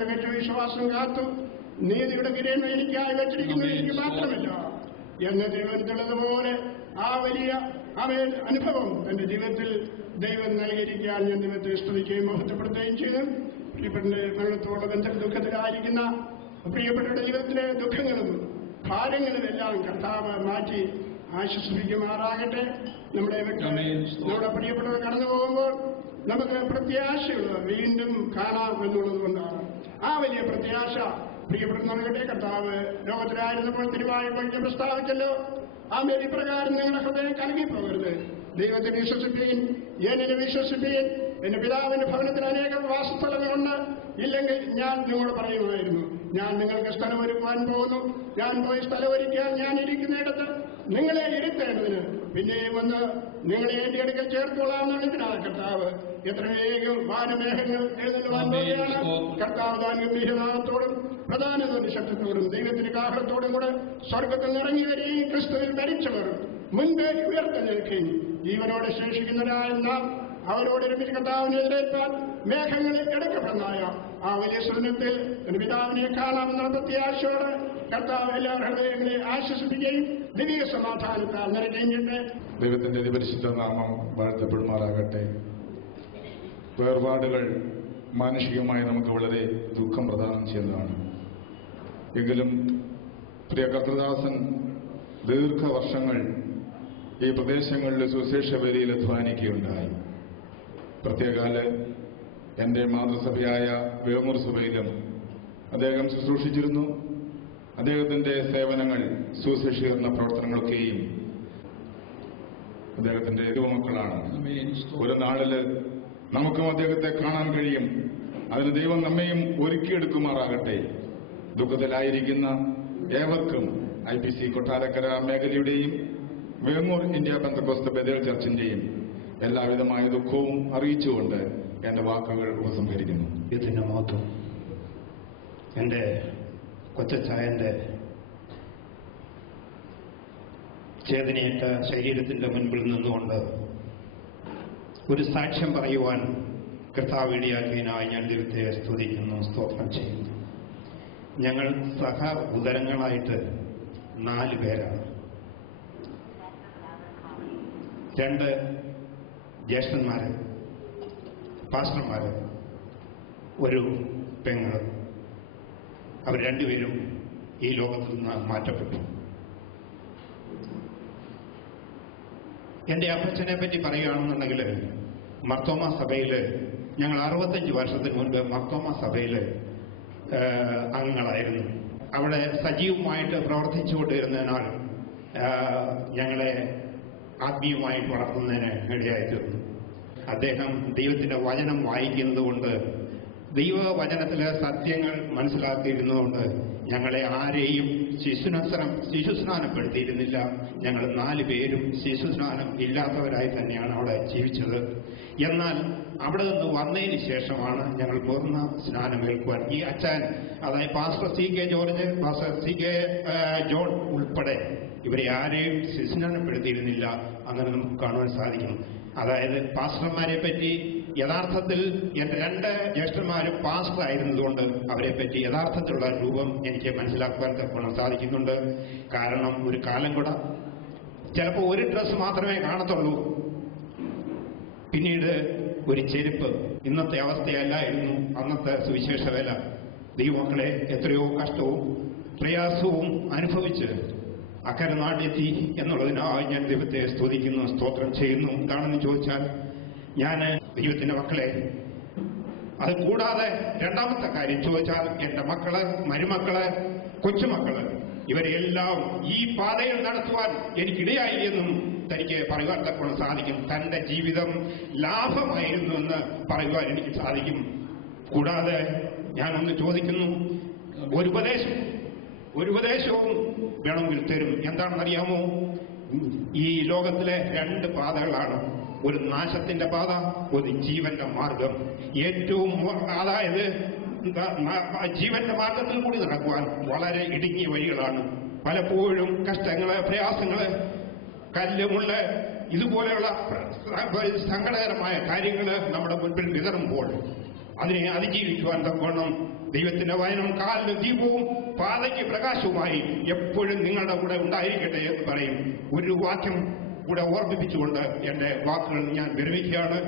വിശ്വാസം കാത്തു നീതിയുടെ കിരീടം എനിക്കായി വെച്ചിരിക്കുന്നു, എനിക്ക് മാത്രമല്ല എന്ന് ദൈവത്തിലുള്ളതുപോലെ ആ വലിയ അനുഭവം എന്റെ ജീവിതത്തിൽ ദൈവം നൽകിയിരിക്കാൻ ഞാൻ ദൈവത്തെ സ്തുതിക്കുകയും മഹത്വപ്പെടുത്തുകയും ചെയ്തു. പ്രിയപ്പെട്ട മരണത്തോട് ദുഃഖത്തിലായിരിക്കുന്ന പ്രിയപ്പെട്ടവരുടെ ജീവിതത്തിലെ ദുഃഖങ്ങളും ഭാരങ്ങളും എല്ലാം കർത്താവ് മാറ്റി ആശ്വസിപ്പിക്കുമാറാകട്ടെ. നമ്മുടെ പ്രിയപ്പെട്ടവർ കടന്നു പോകുമ്പോൾ നമുക്ക് പ്രത്യാശയുള്ളത് വീണ്ടും കാണാം എന്നുള്ളത് കൊണ്ടാണ്. ആ വലിയ പ്രത്യാശ പ്രിയപ്പെട്ട നൽകട്ടെ. കർത്താവ് ലോകത്തിലായിരുന്നപ്പോൾ തിരുവായുമ്പോൾ പ്രസ്താവിച്ചല്ലോ, ആമേൻ, ഇപ്രകാരം നിങ്ങളുടെ ഹൃദയം കലങ്ങിപ്പോകരുത്, ദൈവത്തെ വിശ്വസിപ്പീൻ, എന്നിനെ വിശ്വസിപ്പീൻ. എന്റെ പിതാവിന്റെ ഭവനത്തിൽ അനേകം വാസസ്ഥലങ്ങളുണ്ട്, ഇല്ലെങ്കിൽ ഞാൻ നിങ്ങളോട് പറയുമായിരുന്നു. ഞാൻ നിങ്ങൾക്ക് സ്ഥലമൊരുക്കുവാൻ പോകുന്നു. ഞാൻ പോയി സ്ഥലമൊരുക്കാൻ ഞാൻ ഇരിക്കുന്നിടത്ത് നിങ്ങളെ ഇരുത്തേണ്ടതിന് പിന്നെയും വന്ന് നിങ്ങളെ എന്റെ അടുക്കൽ ചേർത്തോളാമെന്നാണ് ഇതിനാണ് കർത്താവ് എത്ര വേഗം വാനമേഘങ്ങൾ എഴുന്നള്ളുവാൻ പോവുകയാണ്. കർത്താവ് താൻ ഗംഭീരനാഥത്തോടും പ്രധാനതയുടെ ശബ്ദത്തോടും ദൈവത്തിന്റെ കാഹളത്തോടും കൂടെ സ്വർഗത്തിൽ നിറങ്ങി വരികയും ക്രിസ്തുവിൽ മരിച്ചവർ മുൻപേ ഉയർത്തെഴുന്നേൽക്കുകയും ജീവനോടെ ശേഷിക്കുന്നവരായ നാം അവരോട് ഒരുമിച്ച് കർത്താവിനെ എതിരേൽപ്പാൻ മേഘങ്ങളിൽ എടുക്കപ്പെടുന്നതായ ആ വലിയ സ്വപ്നത്തിൽ ഒരു പിതാവിനെ കാണാമെന്ന പ്രത്യാശയോടെ കർത്താവ് എല്ലാ ഹൃദയങ്ങളെ ആശ്വസിപ്പിക്കുകയും ദിവ്യ സമാധാനത്താൽ നിറയ്ക്കുകയും ചെയ്യട്ടെ. ദൈവത്തിന്റെ പരിശുദ്ധ നാമം വാഴ്ത്തപ്പെടുമാറാകട്ടെ. വേർപാടുകൾ മാനുഷികമായി നമുക്ക് വളരെ ദുഃഖം പ്രദാനം ചെയ്യുന്നതാണ്. എങ്കിലും പ്രിയ കർത്തൃദാസൻ ദീർഘവർഷങ്ങൾ ഈ പ്രദേശങ്ങളിലെ സുവിശേഷ വേദിയിൽ അധ്വാനിക്കുകയുണ്ടായി. പ്രത്യേകാല് എന്റെ മാതൃസഭയായ വേമൂർ സഭയിലും അദ്ദേഹം ശുശ്രൂഷിച്ചിരുന്നു. അദ്ദേഹത്തിന്റെ സേവനങ്ങൾ, സുവിശേഷീകരണ പ്രവർത്തനങ്ങളൊക്കെയും അദ്ദേഹത്തിന്റെ ദൈവമക്കളാണ്. ഒരു നാളില് നമുക്കും അദ്ദേഹത്തെ കാണാൻ കഴിയും. അതിന് ദൈവം നമ്മയും ഒരുക്കിയെടുക്കുമാറാകട്ടെ. ദുഃഖത്തിലായിരിക്കുന്ന ഏവർക്കും IPC കൊട്ടാരക്കര മേഖലയുടെയും വേങ്ങൂർ ഇന്ത്യ പെന്തക്കോസ്ത് ബഥേൽ ചർച്ചിന്റെയും എല്ലാവിധമായ ദുഃഖവും അറിയിച്ചുകൊണ്ട് എന്റെ വാക്കുകൾ ഉപസംഹരിക്കുന്നു. ഇതിന്റെ മഹത്വം എന്റെ കൊച്ചച്ചായന്റെ ചേതനയേറ്റ ശരീരത്തിന്റെ മുൻപിൽ നിന്നുകൊണ്ട് ഒരു സാക്ഷ്യം പറയുവാൻ കർത്താവ് ഇടയാക്കിയതിനായി ഞാൻ ദൈവത്തെ സ്തുതിക്കുന്നു, സ്തോത്രം ചെയ്യുന്നു. ഞങ്ങൾ സഹ ഉദരങ്ങളായിട്ട് 4 പേരാണ്. 2 ജ്യേഷ്ഠന്മാര്, പാസ്റ്റർമാര്, ഒരു പെങ്ങള്. അവർ 2 പേരും ഈ ലോകത്തിൽ നിന്ന് മാറ്റപ്പെട്ടു. എന്റെ അപ്പച്ചനെ പറ്റി പറയുകയാണെന്നുണ്ടെങ്കിൽ മർത്തോമ സഭയില് ഞങ്ങൾ 65 വർഷത്തിന് മുൻപ് മർത്തോമ സഭയില് അംഗങ്ങളായിരുന്നു. അവിടെ സജീവമായിട്ട് പ്രവർത്തിച്ചുകൊണ്ടിരുന്നതിനാൽ ഞങ്ങളെ ആത്മീയമായിട്ട് വളർത്തുന്നതിന് ഇടയായിത്തീർന്നു. അദ്ദേഹം ദൈവത്തിന്റെ വചനം വായിക്കുന്നത് കൊണ്ട്, ദൈവവചനത്തിലെ സത്യങ്ങൾ മനസ്സിലാക്കിയിരുന്നതുകൊണ്ട് ഞങ്ങളെ ആരെയും ശിശുസ്നാനപ്പെടുത്തിയിരുന്നില്ല. ഞങ്ങൾ 4 പേരും ശിശുസ്നാനം ഇല്ലാത്തവരായി തന്നെയാണ് അവിടെ ജീവിച്ചത്. എന്നാൽ അവിടെ നിന്ന് വന്നതിന് ശേഷമാണ് ഞങ്ങൾ പൂർണ്ണ സ്നാനമേൽക്കുവാൻ ഈ അച്ഛൻ, അതായത് pastor CK George, pastor CK John ഉൾപ്പെടെ ഇവരെ ആരെയും ശിശുസ്നാനപ്പെടുത്തിയിരുന്നില്ല. അങ്ങനെ നമുക്ക് കാണുവാൻ സാധിക്കും. അതായത് പാസ്റ്റർമാരെ പറ്റി യഥാർത്ഥത്തിൽ എന്റെ 2 ജ്യേഷ്ഠന്മാരും പാസ്റ്റർ ആയിരുന്നതുകൊണ്ട് അവരെ പറ്റി യഥാർത്ഥത്തിലുള്ള രൂപം എനിക്ക് മനസ്സിലാക്കുവാൻ തക്കവണ്ണം സാധിക്കുന്നുണ്ട്. കാരണം ഒരു കാലം കൂടെ ചിലപ്പോൾ ഒരു ഡ്രസ്സ് മാത്രമേ കാണത്തുള്ളൂ, പിന്നീട് ഒരു ചെരുപ്പ്. ഇന്നത്തെ അവസ്ഥയല്ലായിരുന്നു അന്നത്തെ സുവിശേഷ വേല. ദൈവമക്കളെ എത്രയോ കഷ്ടവും പ്രയാസവും അനുഭവിച്ച് അക്കരെ നാടെത്തി എന്നുള്ളതിനായി ഞാൻ ദൈവത്തെ സ്തുതിക്കുന്നു, സ്തോത്രം ചെയ്യുന്നു. എന്താണെന്ന് ചോദിച്ചാൽ, ഞാൻ ദൈവത്തിന്റെ മക്കളെ, അത് കൂടാതെ രണ്ടാമത്തെ കാര്യം ചോദിച്ചാൽ, എന്റെ മക്കള്, മരുമക്കള്, കൊച്ചുമക്കള്, ഇവരെല്ലാം ഈ പാതയിൽ നടത്തുവാൻ എനിക്കിടയായി എന്നും തനിക്ക് പറയുവാൻ തക്കവണ്ണം സാധിക്കും. തന്റെ ജീവിതം ലാഭമായിരുന്നു എന്ന് പറയുവാൻ എനിക്ക് സാധിക്കും. കൂടാതെ ഞാനൊന്ന് ചോദിക്കുന്നു, ഒരു ഉപദേശവും വേണമെങ്കിൽ തരും. എന്താണെന്നറിയാമോ? ഈ ലോകത്തിലെ 2 പാതകളാണ്. ഒരു നാശത്തിന്റെ പാത, ഒരു ജീവന്റെ മാർഗം. ഏറ്റവും അതായത് ജീവന്റെ മാർഗത്തിൽ കൂടി നടക്കുവാൻ വളരെ ഇടുങ്ങിയ വഴികളാണ്. പലപ്പോഴും കഷ്ടങ്ങള്, പ്രയാസങ്ങള്, കല്ലുമുള്ള ഇതുപോലെയുള്ള സങ്കടകരമായ കാര്യങ്ങൾ നമ്മുടെ മുൻപിൽ വിതറുമ്പോൾ അതിനെ അതിജീവിക്കുവാൻ തക്കവണ്ണം ദൈവത്തിന്റെ വചനം കാലിന് ദീപവും പാതയ്ക്ക് പ്രകാശവുമായി എപ്പോഴും നിങ്ങളുടെ കൂടെ ഉണ്ടായിരിക്കട്ടെ എന്ന് പറയും. ഒരു വാക്യം കൂടെ ഓർമ്മിപ്പിച്ചുകൊണ്ട് എന്റെ വാക്കുകൾ ഞാൻ വിരമിക്കുകയാണ്.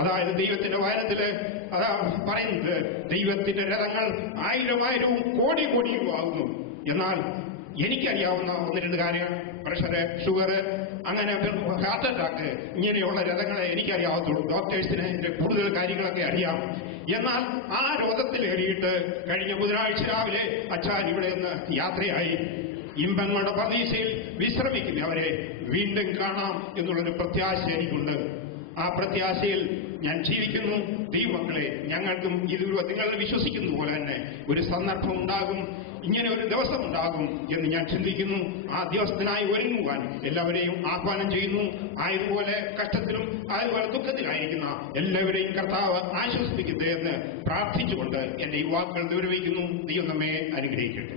അതായത് ദൈവത്തിന്റെ വചനത്തില് അതാ പറയുന്നത്, ദൈവത്തിന്റെ രഥങ്ങൾ 1000 കോടിയും ആകുന്നു. എന്നാൽ എനിക്കറിയാവുന്ന 1-2 കാര്യങ്ങൾ, പ്രഷറ്, ഷുഗർ, അങ്ങനെ ഹാർട്ട് അറ്റാക്ക്, ഇങ്ങനെയുള്ള രഥങ്ങളെ എനിക്കറിയാവത്തുള്ളൂ. ഡോക്ടേഴ്സിന് ഇതിന്റെ കൂടുതൽ കാര്യങ്ങളൊക്കെ അറിയാം. എന്നാൽ ആ രഥത്തിലേറിയിട്ട് കഴിഞ്ഞ ബുധനാഴ്ച രാവിലെ അച്ഛാൻ ഇവിടെ നിന്ന് യാത്രയായി. ഇമ്പങ്ങളുടെ പ്രതീക്ഷയിൽ വിശ്രമിക്കും അവരെ വീണ്ടും കാണാം എന്നുള്ളൊരു പ്രത്യാശ എനിക്കുണ്ട്. ആ പ്രത്യാശയിൽ ഞാൻ ജീവിക്കുന്നു. ദൈവമക്കളെ, ഞങ്ങൾക്കും ഇതിലൂടെ നിങ്ങൾ വിശ്വസിക്കുന്ന പോലെ തന്നെ ഒരു സന്ദർഭം ഉണ്ടാകും, ഇങ്ങനെ ഒരു ദിവസം ഉണ്ടാകും എന്ന് ഞാൻ ചിന്തിക്കുന്നു. ആ ദിവസത്തിനായി ഒരുങ്ങുവാൻ എല്ലാവരെയും ആഹ്വാനം ചെയ്യുന്നു. ആയതുപോലെ കഷ്ടത്തിലും അതുപോലെ ദുഃഖത്തിലായിരിക്കുന്ന എല്ലാവരെയും കർത്താവ് ആശ്വസിപ്പിക്കട്ടെ എന്ന് പ്രാർത്ഥിച്ചുകൊണ്ട് എന്റെ ഈ വാക്കുകൾ വിരമിക്കുന്നു. ദൈവം നമ്മെ അനുഗ്രഹിക്കട്ടെ.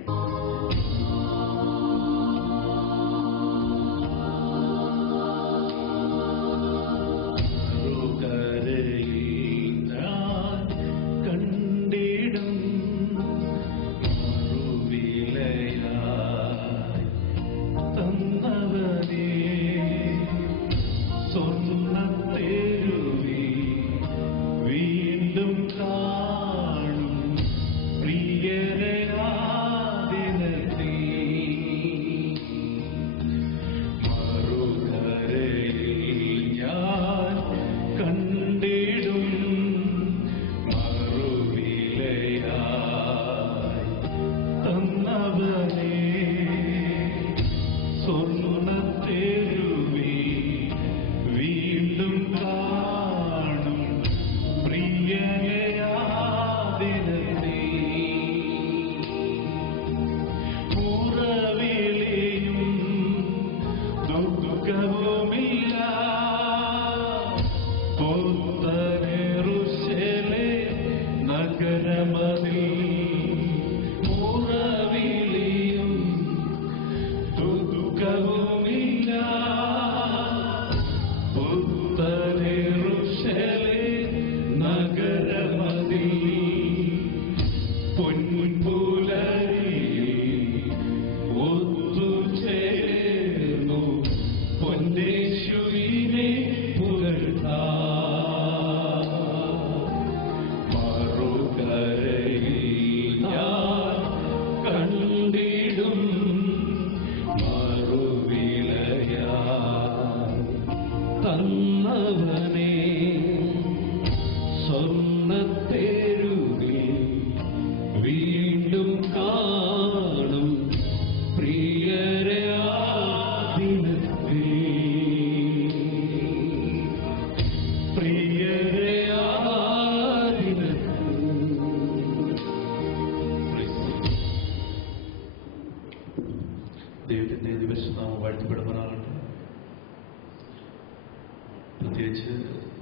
പ്രത്യേകിച്ച്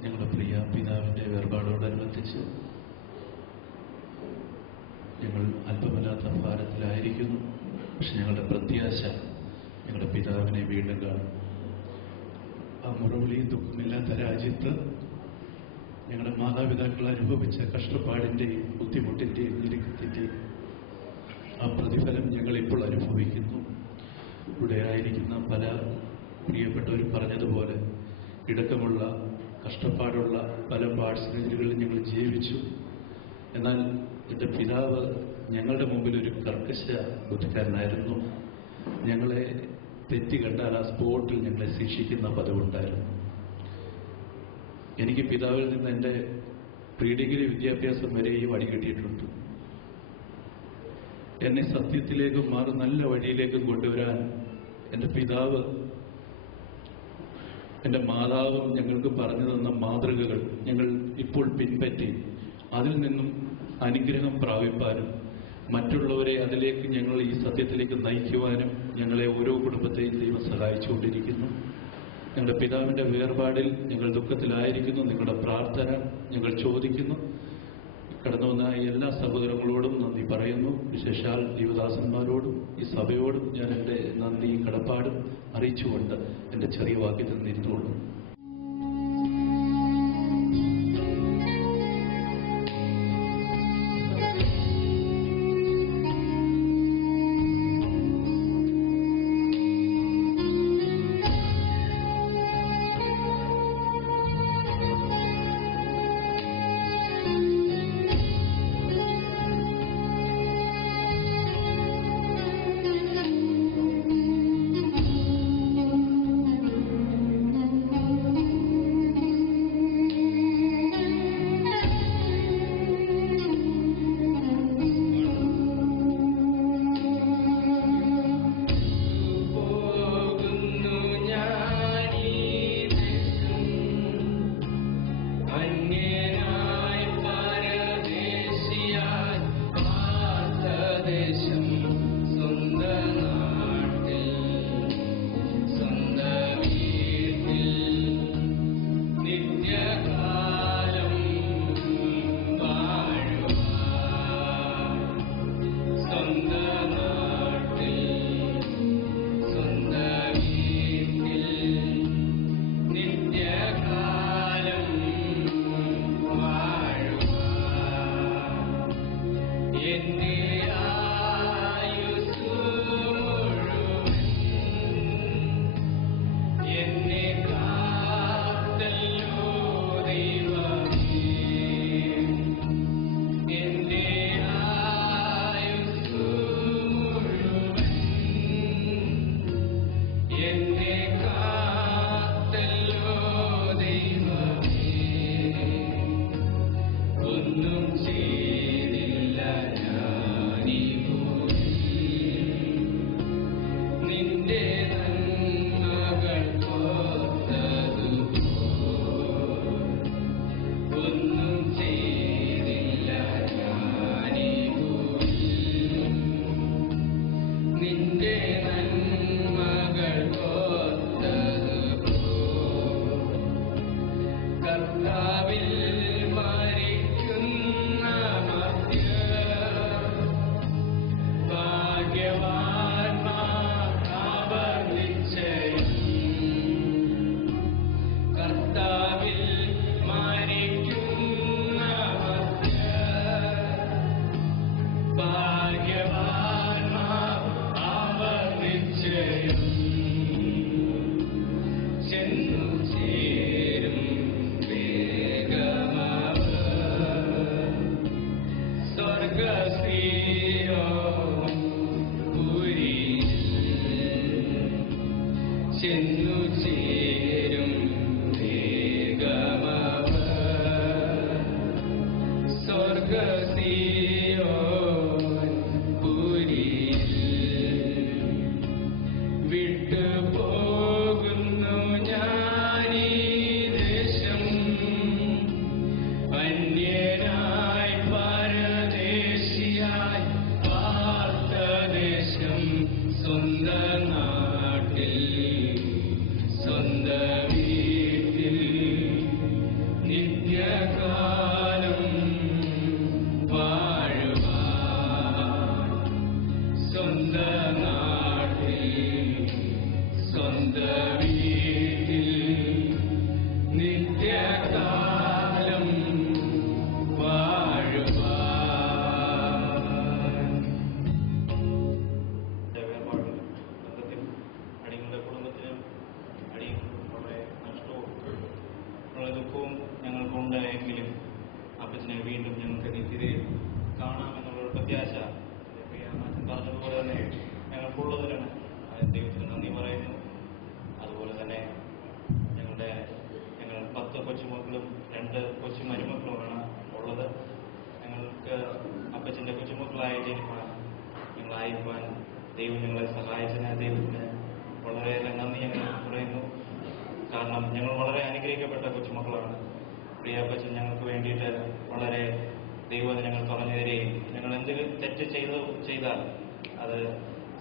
ഞങ്ങളുടെ പ്രിയ പിതാവിൻ്റെ വേർപാടോടനുബന്ധിച്ച് ഞങ്ങൾ അല്പമല്ലാത്ത ഭാരത്തിലായിരിക്കുന്നു. പക്ഷെ ഞങ്ങളുടെ പ്രത്യാശ ഞങ്ങളുടെ പിതാവിനെ വീണ്ടും കാണും. ആ മുറവിളിയും ദുഃഖമില്ലാത്ത രാജ്യത്ത് ഞങ്ങളുടെ മാതാപിതാക്കൾ അനുഭവിച്ച കഷ്ടപ്പാടിൻ്റെയും ബുദ്ധിമുട്ടിൻ്റെയും ഞെരുക്കത്തിൻ്റെയും ആ പ്രതിഫലം ഞങ്ങളിപ്പോൾ അനുഭവിക്കുന്നു. ഇവിടെ ആയിരിക്കുന്ന പല പ്രിയപ്പെട്ടവരും പറഞ്ഞതുപോലെ ഇടക്കമുള്ള കഷ്ടപ്പാടുള്ള പല പാഴ്സനേജുകളിൽ ഞങ്ങൾ ജീവിച്ചു. എന്നാൽ എൻ്റെ പിതാവ് ഞങ്ങളുടെ മുമ്പിൽ ഒരു കർക്കശ ബുദ്ധിക്കാരനായിരുന്നു. ഞങ്ങളെ തെറ്റി കണ്ടാൽ ആ സ്പോട്ടിൽ ഞങ്ങളെ ശിക്ഷിക്കുന്ന പതിവുണ്ടായിരുന്നു. എനിക്ക് പിതാവിൽ നിന്ന് എൻ്റെ പ്രീ ഡിഗ്രി വിദ്യാഭ്യാസം വരെയും അടികിട്ടിയിട്ടുണ്ട്. എന്നെ സത്യത്തിലേക്കും മാറി നല്ല വഴിയിലേക്കും കൊണ്ടുവരാൻ എൻ്റെ പിതാവ്, എൻ്റെ മാതാവും ഞങ്ങൾക്ക് പറഞ്ഞു തന്ന മാതൃകകൾ ഞങ്ങൾ ഇപ്പോൾ പിൻപറ്റി അതിൽ നിന്നും അനുഗ്രഹം പ്രാപിപ്പാനും മറ്റുള്ളവരെ അതിലേക്ക് ഞങ്ങൾ ഈ സത്യത്തിലേക്ക് നയിക്കുവാനും ഞങ്ങളെ ഓരോ കുടുംബത്തെയും ദൈവം സഹായിച്ചുകൊണ്ടിരിക്കുന്നു. ഞങ്ങളുടെ പിതാവിൻ്റെ വേർപാടിൽ ഞങ്ങൾ ദുഃഖത്തിലായിരിക്കുന്നു. നിങ്ങളുടെ പ്രാർത്ഥന ഞങ്ങൾ ചോദിക്കുന്നു. കടന്നു വന്ന എല്ലാ സഹോദരങ്ങളോടും നന്ദി പറയുന്നു. വിശേഷാൽ ദൈവദാസന്മാരോടും ഈ സഭയോടും ഞാൻ എൻ്റെ നന്ദി കടപ്പാടും അറിയിച്ചുകൊണ്ട് എൻ്റെ ചെറിയ വാക്യത്തിൽ നിന്നുകൊള്ളും.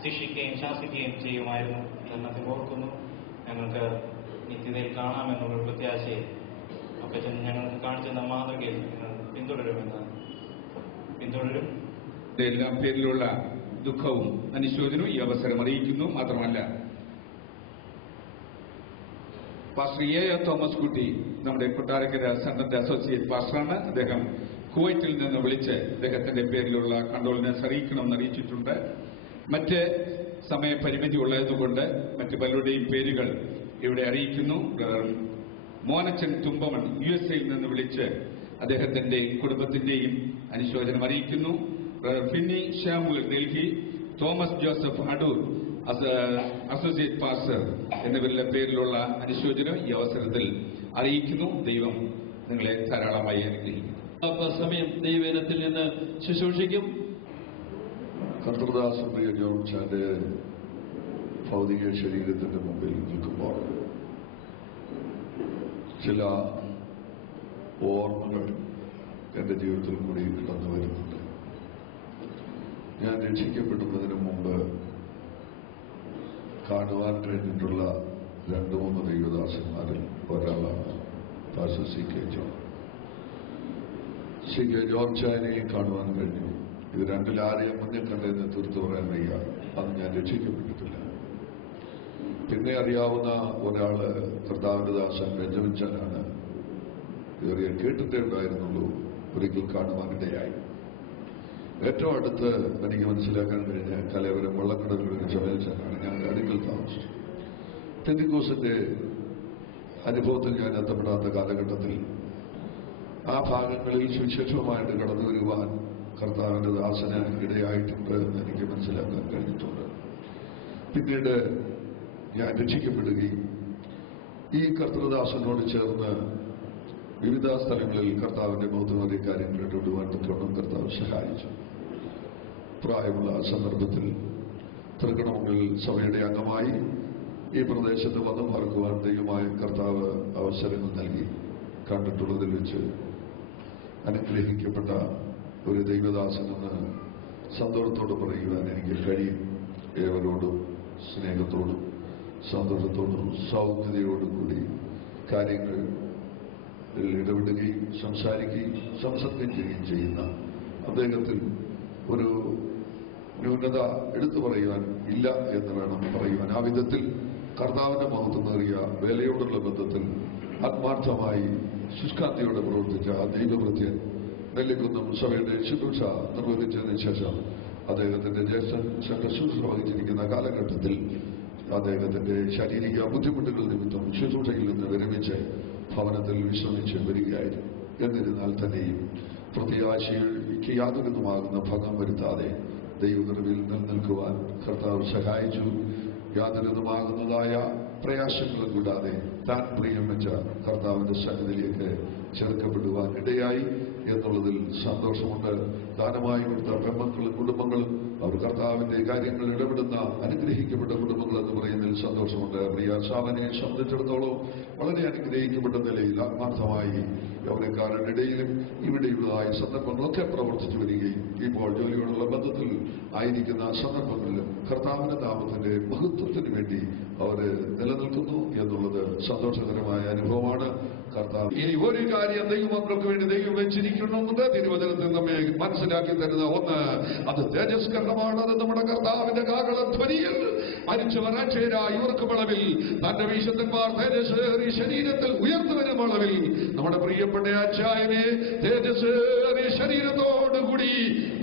ശിക്ഷിക്കുകയും ശാസിക്കുകയും ചെയ്യുമായിരുന്നു എന്നൊക്കെ ഓർക്കുന്നു. ഞങ്ങൾക്ക് നിത്യതയിൽ കാണാമെന്നുള്ള പ്രത്യാശയെ അപ്പച്ചൻ ഞങ്ങൾക്ക് കാണിച്ചെന്ന മാതൃകയിൽ നിങ്ങൾ പിന്തുടരും. എല്ലാം പേരിലുള്ള ദുഃഖവും അനുശോചനവും ഈ അവസരം അറിയിക്കുന്നു. മാത്രമല്ല, പാസ്റ്റർ എ തോമസ് കുട്ടി നമ്മുടെ കൊട്ടാരക്കര സെന്ററിന്റെ അസോസിയേറ്റ് പാസ്റ്ററാണ്. അദ്ദേഹം കുവൈറ്റിൽ നിന്ന് വിളിച്ച് അദ്ദേഹത്തിന്റെ പേരിലുള്ള കണ്ടോളൻസ് അറിയിക്കണമെന്ന് അറിയിച്ചിട്ടുണ്ട്. മറ്റ് സമയപരിമിതി ഉള്ളതുകൊണ്ട് മറ്റ് പലരുടെയും പേരുകൾ ഇവിടെ അറിയിക്കുന്നു. മോനച്ചൻ തുമ്പമൺ USA നിന്ന് വിളിച്ച് അദ്ദേഹത്തിന്റെ കുടുംബത്തിന്റെയും അനുശോചനം അറിയിക്കുന്നു. ഫിന്നി ഷ്യാമുൽ ഡൽഹി, തോമസ് ജോസഫ് അടൂർ അസോസിയേറ്റ് പാസ്റ്റർ എന്നിവരുടെ പേരിലുള്ള അനുശോചനം ഈ അവസരത്തിൽ അറിയിക്കുന്നു. ദൈവം നിങ്ങളെ ധാരാളമായി അനുഗ്രഹിക്കുന്നു. സമയം ദൈവത്തിൽ നിന്ന് ശുശ്രൂഷിക്കും. കർത്തൃദാസൻ പ്രിയ ജോൺസാന്റെ ഭൗതിക ശരീരത്തിന്റെ മുമ്പിൽ നിൽക്കുമ്പോൾ ചില ഓർമ്മകൾ എന്റെ ജീവിതത്തിൽ കൂടി കടന്നു വരുന്നുണ്ട്. ഞാൻ രക്ഷിക്കപ്പെടുന്നതിന് മുമ്പ് കാണുവാൻ കഴിഞ്ഞിട്ടുള്ള 2-3 ദൈവദാസന്മാരിൽ ഒരാളാണ് pastor CK John. CK John ചായനെയും കാണുവാൻ കഴിഞ്ഞു. ഇത് രണ്ടിലാരെയും മുന്നിൽ കണ്ടെന്ന് തീർത്ത് പറയാൻ വയ്യ. അന്ന് ഞാൻ രക്ഷിക്കപ്പെട്ടിട്ടില്ല. പിന്നെ അറിയാവുന്ന ഒരാള് കർത്താവിന്റെ ദാസൻ ബെഞ്ചമിൻ ചാനാണ്. ഇതുവരെ കേട്ടിട്ടേ ഉണ്ടായിരുന്നുള്ളൂ. ഒരിക്കൽ കാണുവാനിടയായി. ഏറ്റവും അടുത്ത് എനിക്ക് മനസ്സിലാക്കാൻ കഴിഞ്ഞ കലവരം വള്ളക്കടലിൽ ഒരു ചമയച്ചാണ് ഞാൻ അടുക്കൽ താമസിച്ചു. പെന്തിക്കോസിന്റെ അനുഭവത്തിൽ ഞാൻ എത്തപ്പെടാത്ത കാലഘട്ടത്തിൽ ആ ഭാഗങ്ങളിൽ സുവിശേഷമായിട്ട് കടന്നു വരുവാൻ കർത്താവിന്റെ ദാസന് ഇടയായിട്ടുണ്ട് എന്ന് എനിക്ക് മനസ്സിലാക്കാൻ കഴിഞ്ഞിട്ടുണ്ട്. പിന്നീട് ഞാൻ രക്ഷിക്കപ്പെടുകയും ഈ കർത്തൃദാസനോട് ചേർന്ന് വിവിധ സ്ഥലങ്ങളിൽ കർത്താവിന്റെ ബൗദ്ധമായ കാര്യങ്ങൾ ഇടപെടുവാൻ തക്കവണ്ണം കർത്താവ് സഹായിച്ചു. പ്രായമുള്ള സന്ദർഭത്തിൽ തൃക്കണമംഗൽ സഭയുടെ അംഗമായി ഈ പ്രദേശത്ത് വന്നു പാർക്കുവാൻ ദൈവമായ കർത്താവ് അവസരങ്ങൾ നൽകി. കണ്ടിട്ടുള്ളതിൽ വെച്ച് അനുഗ്രഹിക്കപ്പെട്ട ഒരു ദൈവദാസനെന്ന് സന്തോഷത്തോട് പറയുവാൻ എനിക്ക് കഴിയും. ഏവരോടും സ്നേഹത്തോടും സന്തോഷത്തോടും സൗമ്യതയോടും കൂടി കാര്യങ്ങൾ ഇടപെടുകയും സംസാരിക്കുകയും സംസർഗം ചെയ്യുകയും ചെയ്യുന്ന അദ്ദേഹത്തിൽ ഒരു ന്യൂനത എടുത്തു പറയുവാൻ ഇല്ല എന്ന് വേണം പറയുവാൻ. ആ വിധത്തിൽ കർത്താവിന്റെ മഹത്വമേറിയ വേലയോടുള്ള ബന്ധത്തിൽ ആത്മാർത്ഥമായി ശുഷ്കാന്തിയോടെ പ്രവർത്തിച്ച ദൈവഭൃത്യൻ നെല്ലിക്കുന്നം സഭയുടെ ശുശ്രൂഷ നിർവഹിച്ചതിന് ശേഷം അദ്ദേഹത്തിന്റെ ജ്യേഷ്ഠൻ ശുശ്രൂഷ വഹിച്ചിരിക്കുന്ന കാലഘട്ടത്തിൽ അദ്ദേഹത്തിന്റെ ശാരീരിക ബുദ്ധിമുട്ടുകൾ നിമിത്തം ശുശ്രൂഷയിൽ നിന്ന് വിരമിച്ച് ഭവനത്തിൽ വിശ്രമിച്ച് വരികയായിരുന്നു. എന്നിരുന്നാൽ തന്നെയും പ്രത്യാശയ്ക്ക് യാതൊരുമാകുന്ന ഭംഗം വരുത്താതെ ദൈവകൃപയിൽ നിലനിൽക്കുവാൻ കർത്താവ് സഹായിച്ചു. യാതൊരുമാകുന്നതായ പ്രയാസങ്ങളും കൂടാതെ താൻ പ്രിയം വെച്ച കർത്താവിന്റെ സന്നിധിയിലേക്ക് ചേർക്കപ്പെടുവാൻ ഇടയായി എന്നുള്ളതിൽ സന്തോഷമുണ്ട്. ദാനമായി കൊടുത്ത പെൺമക്കളും കുടുംബങ്ങളും അവർ കർത്താവിന്റെ കാര്യങ്ങൾ ഇടപെടുന്ന അനുഗ്രഹിക്കപ്പെട്ട കുടുംബങ്ങൾ എന്ന് പറയുന്നതിൽ സന്തോഷമുണ്ട്. പ്രിയ സാമനെ സംബന്ധിച്ചിടത്തോളം വളരെ അനുഗ്രഹിക്കപ്പെട്ട നിലയിൽ ആത്മാർത്ഥമായി യൗവനക്കാരുടെ ഇടയിലും ഇവിടെയുള്ളതായ സന്ദർഭങ്ങളൊക്കെ പ്രവർത്തിച്ചു വരികയും ഇപ്പോൾ ജോലിയോടുള്ള ബന്ധത്തിൽ ആയിരിക്കുന്ന സന്ദർഭങ്ങളിലും കർത്താവിന്റെ നാമത്തിന്റെ മഹത്വത്തിന് വേണ്ടി അവർ നിലനിൽക്കുന്നു എന്നുള്ളത് സന്തോഷകരമായ അനുഭവമാണ്. കർത്താവ് ഇനി ഒരു കാര്യം ദൈവമക്കൾക്ക് വേണ്ടി ദൈവം വെച്ചിരിക്കുന്നുണ്ട്. തിരുവചനത്തിൽ നമ്മെ മനസ്സിലാക്കി തരുന്ന ഒന്ന്, അത് തേജസ്കരണമാണ്. അത് നമ്മുടെ കർത്താവിന്റെ കാഹളധ്വനിയിൽ മരിച്ചവർ അക്ഷയരായി ഇവർക്കും അളവിൽ തന്റെ വിശുദ്ധന്മാർ തേജസ്സേറിയ ശരീരത്തിൽ ഉയർന്നുവരും അളവിൽ നമ്മുടെ പ്രിയപ്പെട്ട അച്ചായനെ തേജസ്സേറിയ ശരീരത്തോടുകൂടി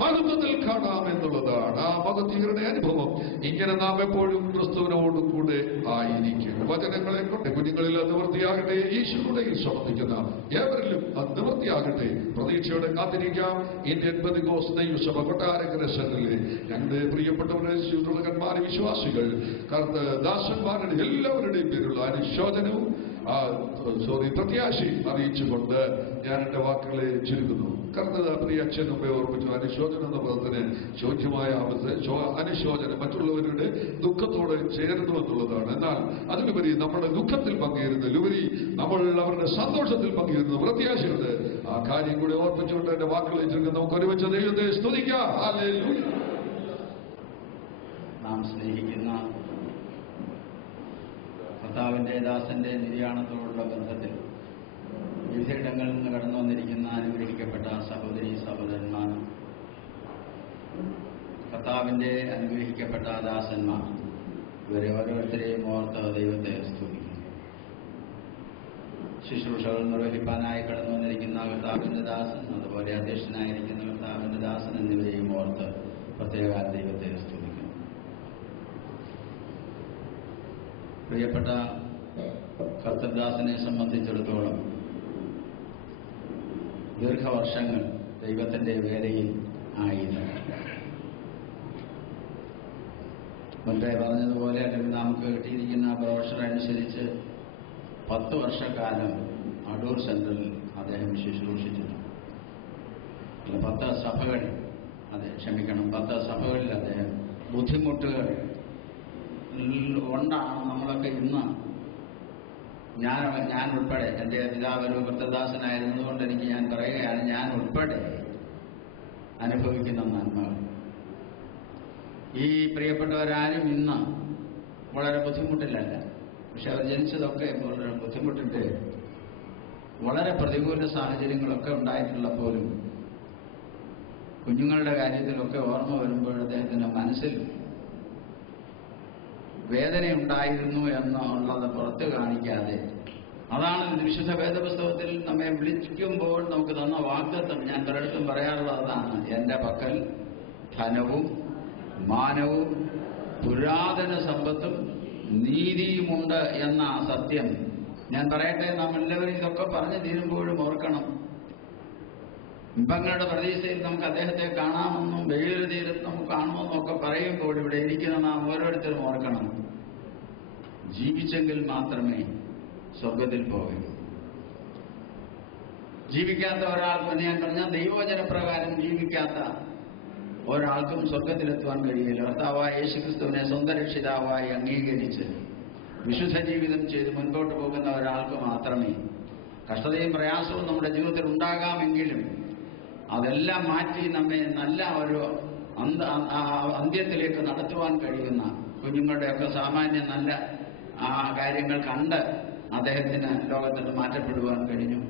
മഹത്വത്തിൽ കാണാം എന്നുള്ളതാണ് ആ മഹത്വീകരണ അനുഭവം. ഇങ്ങനെ നാം എപ്പോഴും ക്രിസ്തുവിനോടും കൂടെ ആയിരിക്കും. വചനങ്ങളെ കൊണ്ട് കുഞ്ഞുങ്ങളിൽ അത് നിവൃത്തിയാകട്ടെ. ഈശ്വരുടെ സമർപ്പിക്കുന്ന ഏവരിലും അത് നിവൃത്തിയാകട്ടെ. പ്രതീക്ഷയോടെ കാത്തിരിക്കാം. ഇന്ത്യൻ പെന്തക്കോസ്ത് ദൈവസഭ കൊട്ടാരക്കര സെന്ററിലെ ഞങ്ങളുടെ പ്രിയപ്പെട്ടവരെ ശുശ്രൂഷകന്മാരെ വിശ്വാസികൾ ദാസന്മാരുടെ എല്ലാവരുടെയും പേരുള്ള അനുശോചനവും പ്രത്യാശയും അറിയിച്ചുകൊണ്ട് ഞാൻ എന്റെ വാക്കുകളെ ചുരുക്കുന്നു. പ്രിയ അച്ഛൻ മുമ്പേ ഓർമ്മിച്ചു, അനുശോചനം എന്ന പദത്തിന് ചോദ്യമായ അനുശോചനം മറ്റുള്ളവരുടെ ദുഃഖത്തോടെ ചേരുന്നു എന്നുള്ളതാണ്. എന്നാൽ അതിലുപരി നമ്മുടെ ദുഃഖത്തിൽ പങ്കുചേരുന്നതിലുപരി നമ്മൾ അവരുടെ സന്തോഷത്തിൽ പങ്കുചേരുന്ന പ്രത്യാശയുണ്ട്. ആ കാര്യം കൂടി ഓർമ്മിച്ചുകൊണ്ട് എന്റെ വാക്കുകളെ ചുരുക്കുന്നു. നമുക്ക് ഒരുമിച്ച് ദൈവത്തെ സ്തുതിക്കാം. ഹല്ലേലൂയ. നാം സ്നേഹിക്കുന്ന കർത്താവിന്റെ ദാസന്റെ നിര്യാണത്തോടുള്ള ബന്ധത്തിൽ വിവിധയിടങ്ങളിൽ നിന്ന് കടന്നു വന്നിരിക്കുന്ന അനുഗ്രഹിക്കപ്പെട്ട സഹോദരി സഹോദരന്മാർ, കർത്താവിന്റെ അനുഗ്രഹിക്കപ്പെട്ട ദാസന്മാർ, ഇവരെ ഓരോരുത്തരെയും ഓർത്ത് ദൈവത്തെ സ്തുതിക്കുന്നു. ശുശ്രൂഷകൾ നിർവഹിപ്പാനായി കടന്നു വന്നിരിക്കുന്ന കർത്താവിന്റെ ദാസൻ, അതുപോലെ അധ്യക്ഷനായിരിക്കുന്ന കർത്താവിന്റെ ദാസൻ എന്നിവരെയും ഓർത്ത് പ്രത്യേക ദൈവത്തെ സ്തുതിക്കുന്നു. പ്രിയപ്പെട്ട കർത്തൃദാസനെ സംബന്ധിച്ചിടത്തോളം ദീർഘവർഷങ്ങൾ ദൈവത്തിന്റെ വേലയിൽ ആയിരുന്നു. മുൻപേ പറഞ്ഞതുപോലെ അല്ലെങ്കിൽ നമുക്ക് കിട്ടിയിരിക്കുന്ന ബ്രോഷർ അനുസരിച്ച് 10 വർഷക്കാലം അടൂർ സെന്ററിൽ അദ്ദേഹം ശുശ്രൂഷിച്ചിട്ടുണ്ട്. 10 സഭകളിൽ 10 സഭകളിൽ അദ്ദേഹം ബുദ്ധിമുട്ടുകൾ കൊണ്ടാണ് നമ്മളൊക്കെ ഇന്ന് ഞാൻ ഉൾപ്പെടെ, എൻ്റെ പിതാവ് ഒരു കർത്തൃദാസനായിരുന്നതുകൊണ്ട് ഞാൻ പറയുകയാണ്, ഞാൻ ഉൾപ്പെടെ അനുഭവിക്കുന്ന നന്മകൾ. ഈ പ്രിയപ്പെട്ടവരാരും ഇന്ന് വളരെ ബുദ്ധിമുട്ടിലല്ല, പക്ഷെ അവർ ജനിച്ചതൊക്കെ വളരെ ബുദ്ധിമുട്ടിന്റെ വളരെ പ്രതികൂല സാഹചര്യങ്ങളൊക്കെ ഉണ്ടായിട്ടുള്ള പോലും കുഞ്ഞുങ്ങളുടെ കാര്യത്തിലൊക്കെ ഓർമ്മ വരുമ്പോൾ അദ്ദേഹത്തിന്റെ മനസ്സിൽ വേദനയുണ്ടായിരുന്നു എന്നുള്ളത് പുറത്ത് കാണിക്കാതെ, അതാണ് വിശുദ്ധ വേദപുസ്തകത്തിൽ നമ്മെ വിളിക്കുമ്പോൾ നമുക്ക് തന്ന വാഗ്ദത്തം. ഞാൻ പലയിടത്തും പറയാറുള്ളതാണ്, എന്റെ പക്കൽ ധനവും മാനവും പുരാതന സമ്പത്തും നീതിയുമുണ്ട് എന്ന സത്യം ഞാൻ പറയട്ടെ. നാം എല്ലാവരും ഇതൊക്കെ പറഞ്ഞു തീരുമ്പോഴും ഓർക്കണം, ഇമ്പങ്ങളുടെ പ്രതീക്ഷയിൽ നമുക്ക് അദ്ദേഹത്തെ കാണാമെന്നും വെയിലൊരു തീരത്ത് നമുക്ക് കാണുമെന്നും ഒക്കെ പറയുമ്പോൾ ഇവിടെ ഇരിക്കുന്ന നാം ഓരോരുത്തരും ഓർക്കണം, ജീവിച്ചെങ്കിൽ മാത്രമേ സ്വർഗത്തിൽ പോകൂ. ജീവിക്കാത്ത ഒരാൾക്കും, ഞാൻ പറഞ്ഞ ദൈവവചനപ്രകാരം ജീവിക്കാത്ത ഒരാൾക്കും സ്വർഗത്തിലെത്തുവാൻ കഴിയില്ല. കർത്താവായ യേശുക്രിസ്തുവിനെ സ്വന്തം രക്ഷിതാവായി അംഗീകരിച്ച് വിശുദ്ധ ജീവിതം ചെയ്ത് മുൻപോട്ട് പോകുന്ന ഒരാൾക്ക് മാത്രമേ കഷ്ടതയും പ്രയാസവും നമ്മുടെ ജീവിതത്തിൽ ഉണ്ടാകാമെങ്കിലും അതെല്ലാം മാറ്റി നമ്മെ നല്ല ഒരു അന്ത്യത്തിലേക്ക് നടത്തുവാൻ കഴിയുന്ന, കുഞ്ഞുങ്ങളുടെയൊക്കെ സാമാന്യ നല്ല കാര്യങ്ങൾ കണ്ട് അദ്ദേഹത്തിന് ലോകത്തിൽ മാറ്റപ്പെടുവാൻ കഴിഞ്ഞു.